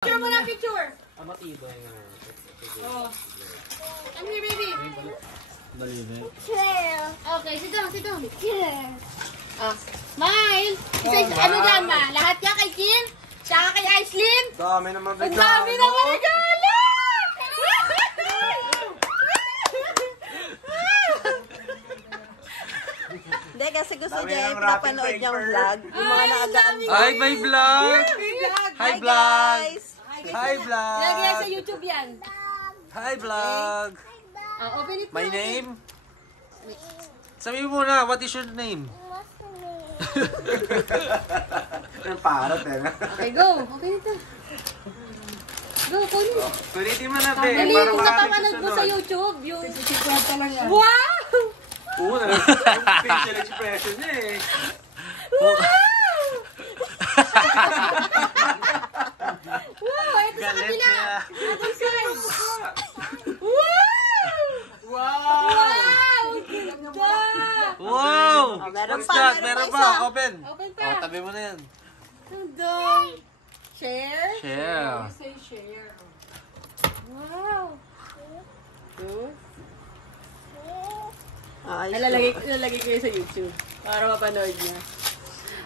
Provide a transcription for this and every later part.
Picture mo na, picture. Matibay nga. Oh. Come here, baby. Malibay. Okay, sit down, sit down. Smile. Ano dyan, ma? Lahat yan kay Kim? Tsaka kay Aislinn? Dami naman regalo. Ang dami naman regalo! Hindi, kasi gusto niya yung pinapanood niyang vlog. Yung mga nakagaan. Ay, may vlog! Hi, vlog! Hi, vlog! Lagi yan sa YouTube yan. Hi, vlog! Open it My na. name? Sabihin mo na, what is your name? Yung parot eh. Okay, go. Open it na. Go, kunin. Kulitin mo na, be. Dali, Para kung makakita napapanood mo sa sunod. YouTube, yung... Wow! Oo, yung facial expression niya eh. Wow! Wow, ito sa Galit kabila. niya. Other side. Wow! Wow! Wow! Ganda! Wow! meron What's pa, that? meron Meron pa pa. isa. Open. Open pa. Oh, tabi mo na yan. Ganda. Share? Share. Say share. Wow. Ay, Ilalagay ko yun sa YouTube para mapanood niya.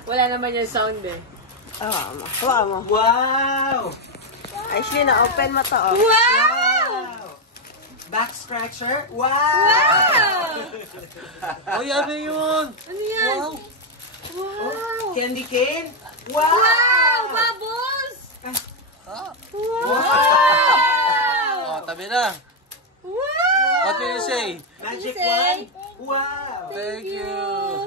Wala naman yung sound eh. Hawa mo. Wow! Aislinn, na-open mo to. Oh. Wow! Back scratcher? Wow! Wow! Ay, ano yun? Ano yan? Wow! Candy cane? Wow! Bubbles! Wow! Oh, tabi na. Wow! What do you say? Magic wand? Wow! Thank you.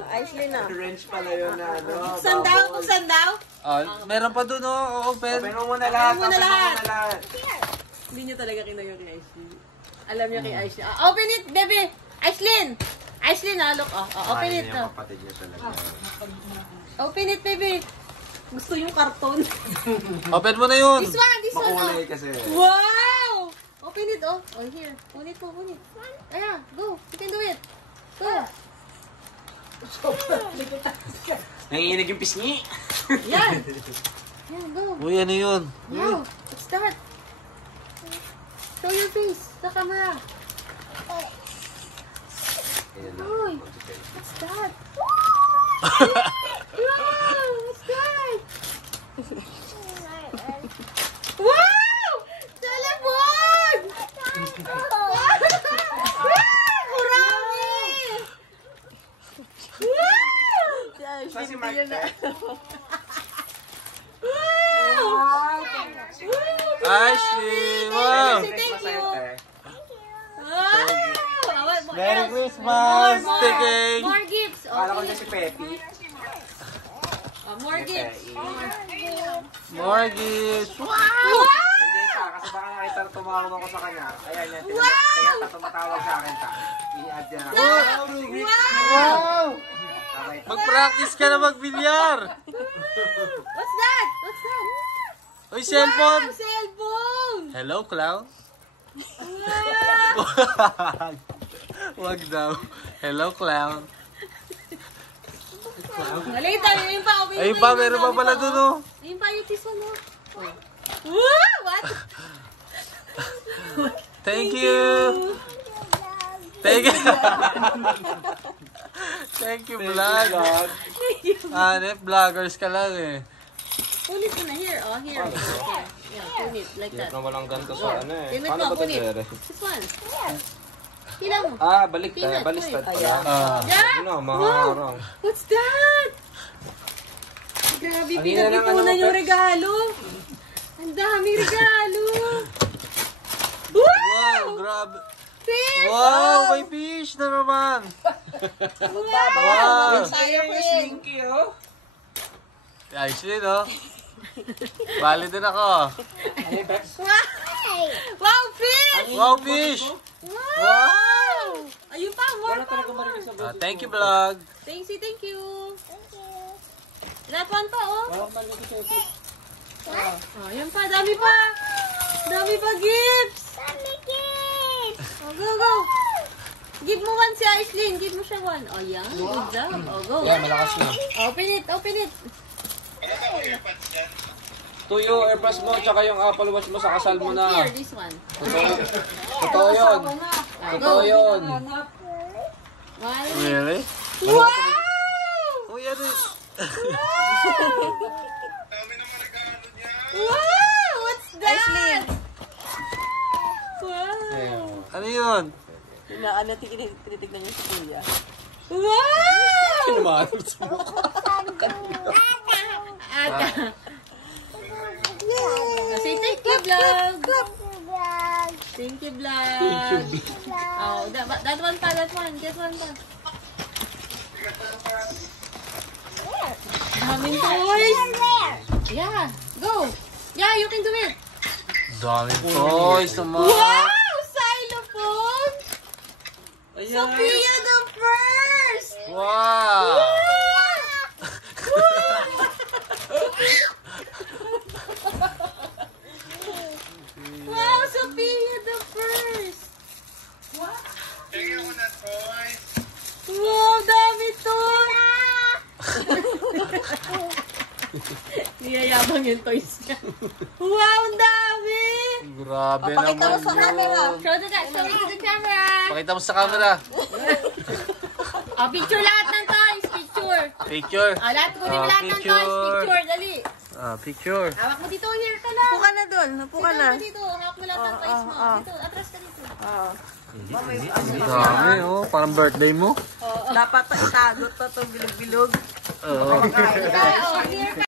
Aislinn, na. Wrench pala yun na, ano? Saan daw? Kung saan daw? Oh, meron pa dun, oh. Open. Open mo muna lahat. Open mo na lahat. lahat. Hindi niyo talaga kinayo kay Aislinn. Alam niya kay Aislinn. Open it, baby! Aislinn! Aislinn, look. Open it. Yung kapatid niya talaga. Open it, baby! Gusto yung karton. Open mo na yun. This one, this one. Makulay kasi. Wow! Open it, oh. Oh, here. Open it. Ayan, go. You can do it. Go. Nanginginig yung pisngi. Yan. Yan, go. Uy, ano yun? Go. Let's start. Show your face sa camera. Uy, what's that? Wow, what's that? Wow! Telephone! Marami! Wow! Saan si Mark? Wow! Ashley! Wow! Thank you. Merry Christmas! Tigay! More gifts. Kala ko Okay. na si Peppy. More gifts. More gifts! Wow! Hindi pa, kasi baka nakita tumawag ako sa kanya. Ayan yan, kaya tumatawag sa akin ta. I-add yan ako. Wow! Mag-practice ka na magbilyar! What's that? What's that? Uy, cellphone! Wow, cellphone! Hello, clown? Wow! Wag daw. Hello, clown. Nalita, yun pa. Okay, Ayun pa, meron pa pala dun, oh. Yun pa yung piso, no? Wow! What? Thank you! Thank you! Thank you, vlog. Hanep, vloggers ka lang eh. Punit mo na here. Oh, here. Okay. Yeah, punit. Like that. Na walang ganito sa ano eh. Punit Paano mo, ba ito, punit. Jere? This one. Hila mo. Baliktad. Balistad pala. Yeah! Ano, Wow! maharang. What's that? Grabe, Ang hina ng pinapipunan ano, yung Peps. regalo. Ang daming regalo. Wow, Wow! grabe. Fish! Wow, may fish na naman. Wow! Tayo, Queen. Actually, no? Bali din ako. Wow, fish! Wow, fish! Wow! Ayun pa, more pa, more. Thank you, vlog. Thank you. That one pa, oh. Oh, yan pa, dami pa. Dami pa gifts. Oh, go. Give mo one si Aislinn. Give mo siya one. Oh, yan. Good job. Oh, go. Yeah, malakas na. Open it. Tuyo, AirPods mo, tsaka yung Apple Watch mo sa kasal mo na. Here, this one. Totoo yun. Totoo yun. One. Really? Wow! Oh, yan eh. Wow! What's that? Wow! Ano yun? Tinitignan niya si Kuya. Wow! Kinabahan sa mukha. Ata. Say thank you, vlog. Thank you, vlog. Oh, that one pa, that one. Get one pa. Daming toys. Yeah, go. Yeah, you can do it. Daming toys naman. Wow! Xylophone! Sophia the first! Wow! Wow, Sophia the first! Wow, dami toys! Niyayabang yung toys niya. Wow, ang dami! Grabe Pakita mo naman sa camera. yun. Show it to the camera! Pakita mo sa camera. Oh, picture lahat ng toys! Picture! Picture. Oh, lahat ko din lahat ng toys! Picture, dali! Picture. Hawak mo dito, here ka lang! Upo ka na doon. Upo ka na. Dito, hawak mo lahat ng toys mo. Dito, atras ka dito. Oo. Dami, oh. Parang birthday mo. Dapat itago to itong bilog-bilog. Oo. Oh, here ka.